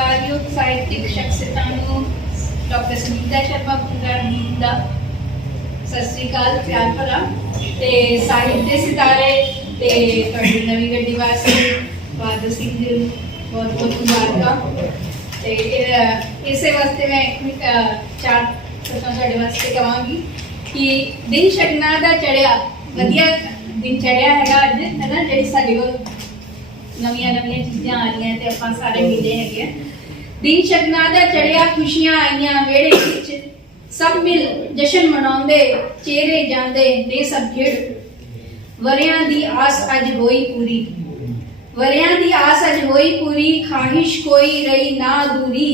ਸਤਿਕਾਰਯੋਗ ਸਾਹਿਤਿਕ ਸ਼ਖਸੀਅਤਾਂ ਨੂੰ ਡਾਕਟਰ ਸੁਨੀਤਾ ਸ਼ਰਮਾ ਪੁੰਗਾਰ ਜੀ ਦਾ। ਸਤਿ ਸ੍ਰੀ ਅਕਾਲ ਪਿਆਰ ਭਰਾ ਤੇ ਸਾਹਿਤ ਦੇ ਸਿਤਾਰੇ ਤੇ ਤੁਹਾਡੀ ਨਵੀਂ ਗੱਡੀ ਵਾਸਤੇ ਬਾਦਰ ਸਿੰਘ ਜੀ ਨੂੰ ਬਹੁਤ ਬਹੁਤ ਮੁਬਾਰਕਾਂ। ਤੇ ਇਹ- ਇਸੇ ਵਾਸਤੇ ਮੈਂ ਇੱਕ ਚਾਰ ਪ੍ਰਸ਼ਨ ਤੁਹਾਡੇ ਵਾਸਤੇ ਕਵਾਂਗੀ ਕਿ ਦਿਨ ਸ਼ਗਨਾ ਦਾ ਚੜਿਆ, ਵਧੀਆ ਦਿਨ ਚੜਿਆ ਹੈਗਾ ਅੱਜ, ਹੈ ਨਾ, ਜਿਹੜੀ ਸਾਡੇ ਕੋਲ ਨਵੀਆਂ ਨਵੀਆਂ ਚੀਜ਼ਾਂ ਆ ਰਹੀਆਂ ਤੇ ਆਪਾਂ ਸਾਰੇ ਮਿਲੇ ਹੈਗੇ ਆ। ਦਿਨ ਸ਼ਗਨਾ ਦਾ ਚੜਿਆ ਖੁਸ਼ੀਆਂ ਆਈਆਂ ਵਿਹੜੇ ਵਿੱਚ ਸਭ ਮਿਲ ਜਸ਼ਨ ਮਨਾਉਂਦੇ ਚਿਹਰੇ ਜਾਂਦੇ ਨੇ ਸਭ ਖੇੜ ਵਰਿਆਂ ਦੀ ਆਸ ਅੱਜ ਹੋਈ ਪੂਰੀ। ਵਰਿਆਂ ਦੀ ਆਸ ਅੱਜ ਹੋਈ ਪੂਰੀ ਖਾਹਿਸ਼ ਕੋਈ ਰਹੀ ਨਾ ਅਧੂਰੀ।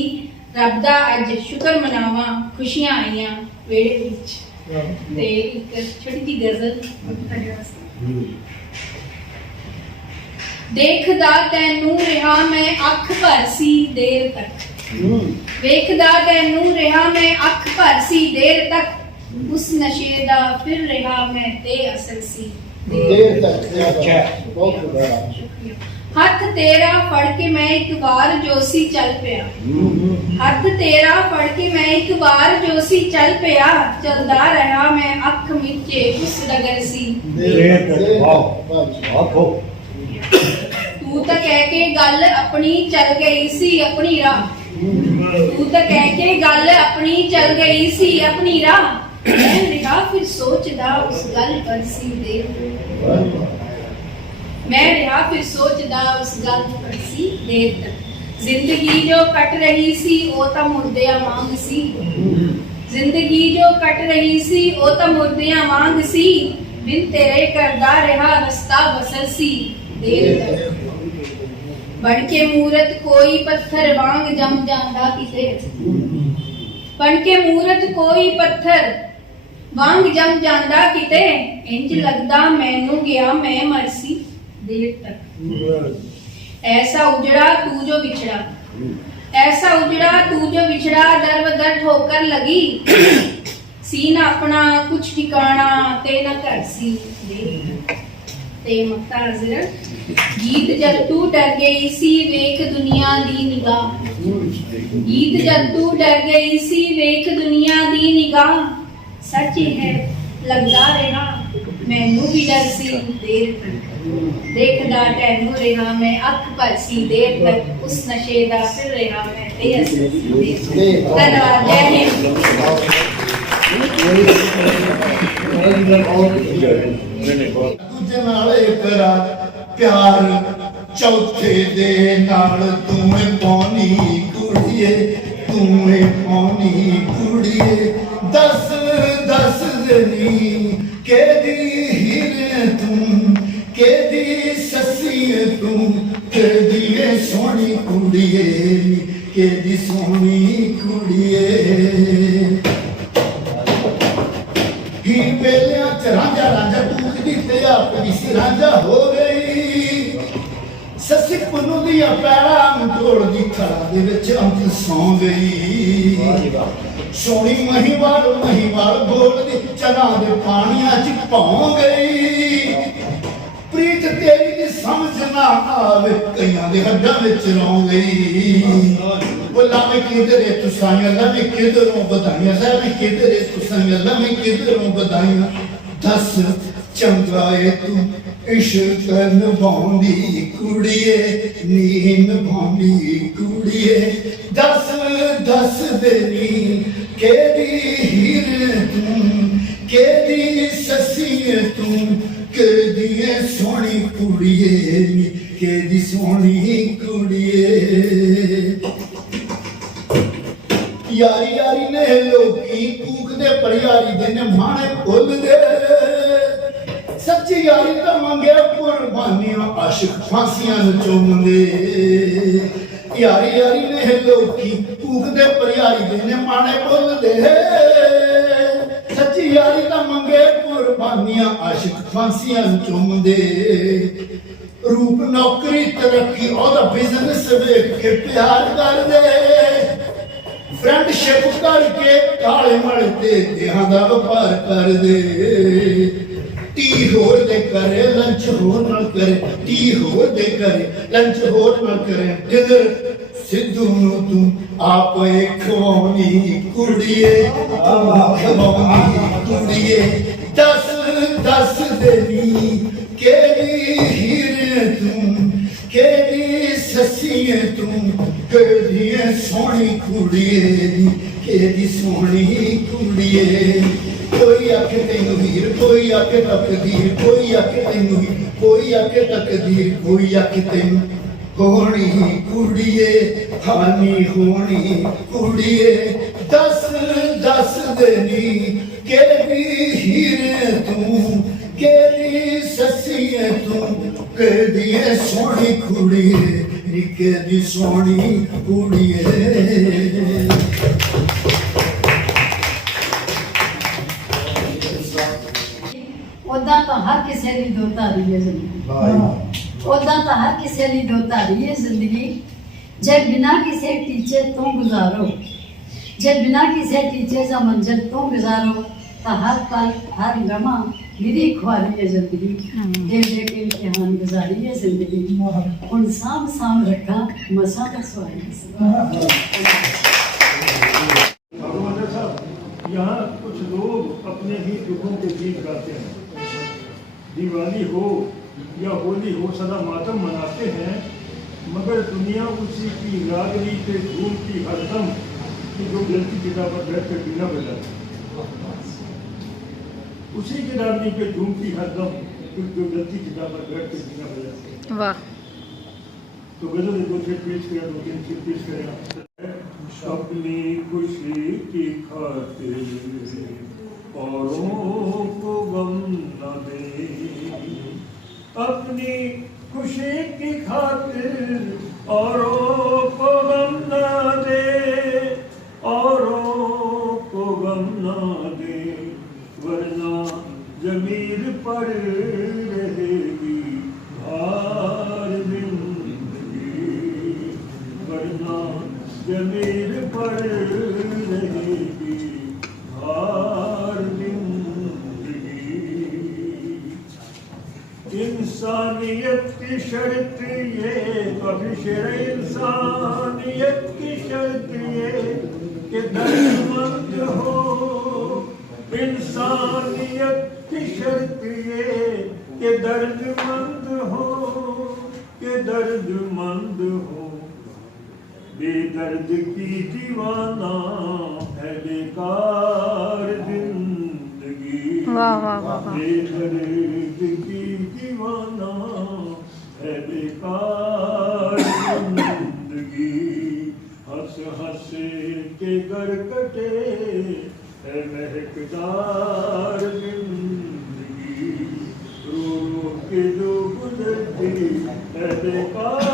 ਰੱਬ ਦਾ ਅੱਜ ਸ਼ੁਕਰ ਮਨਾਵਾਂ ਖੁਸ਼ੀਆਂ ਆਈਆਂ ਵਿਹੜੇ ਵਿੱਚ। ਤੇ ਇੱਕ ਛੋਟੀ ਜਿਹੀ ਗਜ਼ਲ ਤੁਹਾਡੇ ਵਾਸਤੇ। ਦੇਖਦਾ ਤੈਨੂੰ ਰਿਹਾ ਮੈਂ ਅੱਖ ਭਰਸੀ ਦੇਰ ਤੱਕ। ਵੇਖਦਾ ਤੈਨੂੰ ਰਿਹਾ ਮੈਂ ਅੱਖ ਭਰਸੀ ਦੇਰ ਤੱਕ। ਉਸ ਨਸ਼ੇ ਦਾ ਫਿਰ ਰਿਹਾ ਮੈਂ ਤੇ ਅਸਲ ਸੀ ਦੇਰ ਤੱਕ। ਅੱਛਾ। ਬਹੁਤ ਬੜਾ। ਹੱਥ ਤੇਰਾ ਫੜ ਕੇ ਮੈਂ ਇੱਕ ਵਾਰ ਜੋਸੀ ਚੱਲ ਪਿਆ। ਹੱਥ ਤੇਰਾ ਫੜ ਕੇ ਮੈਂ ਇੱਕ ਵਾਰ ਜੋਸੀ ਚੱਲ ਪਿਆ। ਚਲਦਾ ਰਿਹਾ ਮੈਂ ਅੱਖ ਮਿਚੇ ਉਸ ਡਗਰ ਸੀ। ਦੇਰ ਤੱਕ ਵਾਹ। ਆਖੋ ਤੂੰ ਤਾਂ ਕਹਿ ਕੇ ਗੱਲ ਆਪਣੀ ਚੱਲ ਗਈ ਸੀ ਆਪਣੀ ਰਾਹ। ਤੂੰ ਤਾਂ ਕਹਿ ਕੇ ਗੱਲ ਆਪਣੀ ਚੱਲ ਗਈ ਸੀ ਆਪਣੀ ਰਾਹ। ਮੈਂ ਰਿਹਾ ਫਿਰ ਸੋਚਦਾ ਉਸ ਗੱਲ ਪਰ ਸੀ ਦੇ। ਮੈਂ ਰਿਹਾ ਫਿਰ ਸੋਚਦਾ ਉਸ ਗੱਲ ਪਰ ਸੀ ਦੇਰ ਜ਼ਿੰਦਗੀ ਜੋ ਕੱਟ ਰਹੀ ਸੀ, ਉਹ ਤਾਂ ਮੁਰਦਿਆਂ ਵਾਂਗ ਸੀ। ਜ਼ਿੰਦਗੀ ਜੋ ਕੱਟ ਰਹੀ ਸੀ, ਉਹ ਤਾਂ ਮੁਰਦਿਆਂ ਵਾਂਗ ਸੀ। ਬਿਨ ਤੇਰੇ ਕਰਦਾ ਰਿਹਾ ਰਸਤਾ ਬਸਰ ਸੀ। ਦੇਰ ਮੂਰਤ ਕੋਈ ਪੱਥਰ ਵਾਂਗ ਜੰਮ ਜਾਂਦਾ ਕਿਸੇ ਬਣ ਮੂਰਤ ਕੋਈ ਪੱਥਰ ਵਾਂਗ ਜੰਮ ਜਾਂਦਾ ਕਿਤੇ, ਇੰਜ ਲੱਗਦਾ ਮੈਨੂੰ ਗਿਆ ਮੈਂ ਮਰਸੀ ਦੇਰ ਤੱਕ। ਐਸਾ ਉਜੜਾ ਤੂੰ ਜੋ ਵਿਛੜਾ। ਐਸਾ ਉਜੜਾ ਤੂੰ ਜੋ ਵਿਛੜਾ ਦਰਵਦਰ ਠੋਕਰ ਲਗੀ। ਸੀਨ ਆਪਣਾ ਕੁਛ ਠਿਕਾਣਾ ਤੇ ਨਾ ਕਰ ਸੀ ਦੇਰ ਤੱਕ ਤੇ ਮਕਤਾ ਹਜ਼ਰਤ ਗੀਤ ਜਦ ਤੂੰ ਡਰ ਗਈ ਸੀ, ਵੇਖ ਦੁਨੀਆ ਦੀ ਨਿਗਾਹ। ਗੀਤ ਜਦ ਤੂੰ ਡਰ ਗਈ ਸੀ, ਵੇਖ ਦੁਨੀਆ ਦੀ ਨਿਗਾਹ। ਸੱਚ ਹੈ ਲੱਗਦਾ ਰਿਹਾ, ਮੈਨੂੰ ਵੀ ਡਰ ਸੀ ਦੇਰ ਤੱਕ। ਦੇਖਦਾ ਤੈਨੂੰ ਰਿਹਾ, ਮੈਂ ਅੱਖ ਭਰ ਸੀ ਦੇਰ ਤੱਕ। ਉਸ ਨਸ਼ੇ ਦਾ ਫਿਰ ਰਿਹਾ, ਮੈਂ ਤੇ ਅਸਰ ਸੀ। ਦੇਰ ਤੱਕ। ਧੰਨਵਾਦ ਜੈ ਹਿੰਦ ਦੂਜੇ ਨਾਲ ਇੱਕ ਪਿਆਰ ਚੌਥੇ ਦੇ ਨਾਲ, ਤੂੰ ਪੌਣੀ ਕੁੜੀਏ, ਤੂੰ ਪੌਣੀ ਕੁੜੀਏ। ਦੱਸ ਦੱਸ ਜਨੀ, ਕਿਹਦੀ ਹੀਰੇ ਤੂੰ, ਕਿਹਦੀ ਸੱਸੀ ਤੂੰ, ਕਿਹਦੀ ਸੋਹਣੀ ਕੁੜੀਏ ਕਿਹਦੀ ਸੋਹਣੀ ਕੁੜੀਏ। ਹੀ ਵੇਲਿਆਂ ਚ ਰਾਂਝਾ ਰਾਂਝਾ ਟੂਕਦੀ ਤੇ ਆਪ ਵੀ ਰਾਂਝਾ ਹੋ ਗਈ। ਸੱਸੀ ਪੁੰਨੂ ਦੀਆਂ ਪੈਰਾਂ ਨੂੰ ਤੋੜਦੀ ਥੜਾ ਦੇ ਵਿੱਚ ਅੰਤ ਸੌਂ ਗਈ। ਸੋਹਣੀ ਮਹੀਵਾਲ ਮਹੀਵਾਲ ਬੋਲਦੀ ਚਨਾ ਦੇ ਪਾਣੀਆਂ ਚ ਭੌਂ ਗਈ। ਪ੍ਰੀਤ ਤੇਰੀ ਦੀ ਸਮਝ ਨਾ ਆਵੇ, ਕਈਆਂ ਦੇ ਹੱਡਾਂ ਵਿੱਚ ਰੌਂ ਗਈ। ਉਹ ਲਾਵੇਂ ਕਿਧਰੇ ਤੁਸਾਂ ਲਾਵੇਂ ਕਿਧਰੋਂ ਵਧਾਈਆਂ ਲਾਵੇਂ ਕਿਧਰੇ ਤੁਸਾਂ ਲਾਵੇਂ ਕਿਧਰੋਂ ਵਧਾਈਆਂ। ਦੱਸ ਚੰਗਾ ਏ ਤੂੰ ਇਸ਼ਕ ਨਿਭਾਉਂਦੀ ਕੁੜੀਏ, ਨੀਂਦ ਨਿਭਾਉਂਦੀ ਕੁੜੀਏ। ਦੱਸ ਦੱਸ ਦੇਨੀ ਕਿਹੜੀ ਹੀਰ ਤੂੰ ਕਿਹਦੀ ਸੱਸੀ ਤੂੰ ਕਿਹਦੀ ਏ ਸੋਹਣੀ ਕੁੜੀਏ ਨੀ ਕਿਹਦੀ ਸੋਹਣੀ ਕੁੜੀਏ। ਯਾਰੀ ਯਾਰੀ ਨੇ ਲੋਕੀ ਕੂਕਦੇ ਪਰ ਯਾਰੀ ਦੇ ਨੇ ਮਾਣੇ ਭੁੱਲਦੇ ਸੱਚੀ ਯਾਰੀ ਤਾਂ ਮੰਗਿਆ ਕੁਰਬਾਨੀਆਂ ਆਸ਼ਿਕ ਫਾਂਸੀਆਂ ਨੂੰ ਚੁੰਮਦੇ। ਯਾਰੀ ਯਾਰੀ ਨੇ ਲੋਕੀ ਕੂਕਦੇ ਪਰ ਯਾਰੀ ਦੇ ਨੇ ਮਾਣੇ ਭੁੱਲਦੇ ਸੱਚੀ ਯਾਰੀ ਕੁਰਬਾਨੀਆਂ ਆਸ਼ਿਕ ਫਾਂਸੀਆਂ ਚੁੰਮਦੇ ਰੂਪ ਨੌਕਰੀ ਤਰੱਕੀ ਉਹਦਾ ਬਿਜ਼ਨਸ ਵੇਖ ਕੇ ਪਿਆਰ ਕਰਦੇ। ਫਰੈਂਡਸ਼ਿਪ ਕਰਕੇ ਕਾਲੇ ਮਲ ਤੇ ਦੇਹਾਂ ਦਾ ਵਪਾਰ ਕਰਦੇ। ਟੀ ਹੋਰ ਦੇ ਕਰੇ ਲੰਚ ਹੋਰ ਨਾਲ ਕਰੇ, ਟੀ ਹੋਰ ਦੇ ਕਰੇ ਲੰਚ ਹੋਰ ਨਾਲ ਕਰੇ। ਜਿੱਧਰ ਸਿੱਧੂ ਨੂੰ ਤੂੰ ਆਪੇ ਖਵਾਉਣੀ ਕੁੜੀਏ ਤੂੰ ਖਵਾਉਣੀ ਕੁੜੀਏ, ਦੱਸ ਦੱਸ ਦੇਵੀ ਕਿਹੜੀ ਹੀਰ ਤੂੰ, ਕਿਹੜੀ ਸੱਸੀਏ ਤੂੰ, ਕਿਹੜੀ ਸੋਹਣੀ ਕੁੜੀਏ ਕਿਹੜੀ ਸੋਹਣੀ ਕੁੜੀਏ। ਕੋਈ ਆਖੇ ਤੈਨੂੰ ਹੀਰ, ਕੋਈ ਆਖੇ ਤਕਦੀਰ, ਕੋਈ ਆਖੇ ਤੈਨੂੰ ਕੋਈ ਆਖੇ ਤਕਦੀਰ, ਕੋਈ ਆਖੇ ਤੈਨੂੰ ਹੋਣੀ ਕੁੜੀਏ, ਹਾਨੀ ਹੋਣੀ ਕੁੜੀਏ। ਦੱਸ ਦੱਸ ਦੇਨੀ ਕਿਹੜੀ ਹੀਰ ਤੂੰ ਕਿਹੜੀ ਸੱਸੀਏ ਤੂੰ। ਕਿਹਦੀ ਐ ਸੋਹਣੀ ਕੁੜੀਏ ਨੀ ਕਿਹਦੀ ਸੋਹਣੀ ਕੁੜੀਏ ਉਦਾਂ ਤਾਂ ਹਰ ਕਿਸੇ ਦੀ ਦੋ ਧਾਰੀ ਹੈ ਜ਼ਿੰਦਗੀ ਉਦਾਂ ਤਾਂ ਹਰ ਕਿਸੇ ਦੀ ਦੋ ਧਾਰੀ ਹੈ ਜ਼ਿੰਦਗੀ। ਜੇ ਬਿਨਾ ਕਿਸੇ ਟੀਚੇ ਤੋਂ ਗੁਜ਼ਾਰੋ ਜੇ ਬਿਨਾ ਕਿਸੇ ਟੀਚੇ ਦਾ ਮੰਜ਼ਿਲ ਤੋਂ ਗੁਜ਼ਾਰੋ ہر پل ہر لمحہ میری خواری ہے زندگی ہاں۔ دے دے کے امتحان گزاری ہے زندگی ان سام سام رکھا مسا کا سواری یہاں کچھ لوگ اپنے ہی دکھوں کے گیت گاتے ہیں۔ دیوالی ہو یا ہولی ہو سدا ماتم مناتے ہیں مگر دنیا اسی کی راگری کے دھول کی ہر دم کی جو گلتی کتاب پر بیٹھ کے بنا بجاتی ہے اسی کے پہ جھومتی ہر دم جو غلطی کتاب پر بیٹھ کے جینا ہو واہ۔ تو غزل دو تین پیش کرا دو تین چیز پیش کرا اپنی خوشی کی خاطر اوروں کو غم نہ دے۔ اپنی خوشی کی خاطر اوروں کو غم نہ دے۔ اوروں کو غم نہ دے۔ वरना जमीर पर रहेगी भार जिंदगी वरना जमीर पर रहेगी भार जिंदगी इंसानियत की शर्त ये कभी शेर इंसानियत की शर्त ये कि दर्दमंद हो इंसानियत की शर्त ये कि दर्दमंद हो कि दर्दमंद हो बेदर्द की दीवाना है बेकार जिंदगी वाह वाह वाह वाह बेदर्द की दीवाना है बेकार जिंदगी हंस हंस के घर कटे ਹੈ ਮਹਿਕਦਾਰ ਜ਼ਿੰਦਗੀ ਰੋ ਰੋ ਕੇ ਜੋ ਗੁਜ਼ਰਦੀ ਹੈ ਬੇਕਾਰ।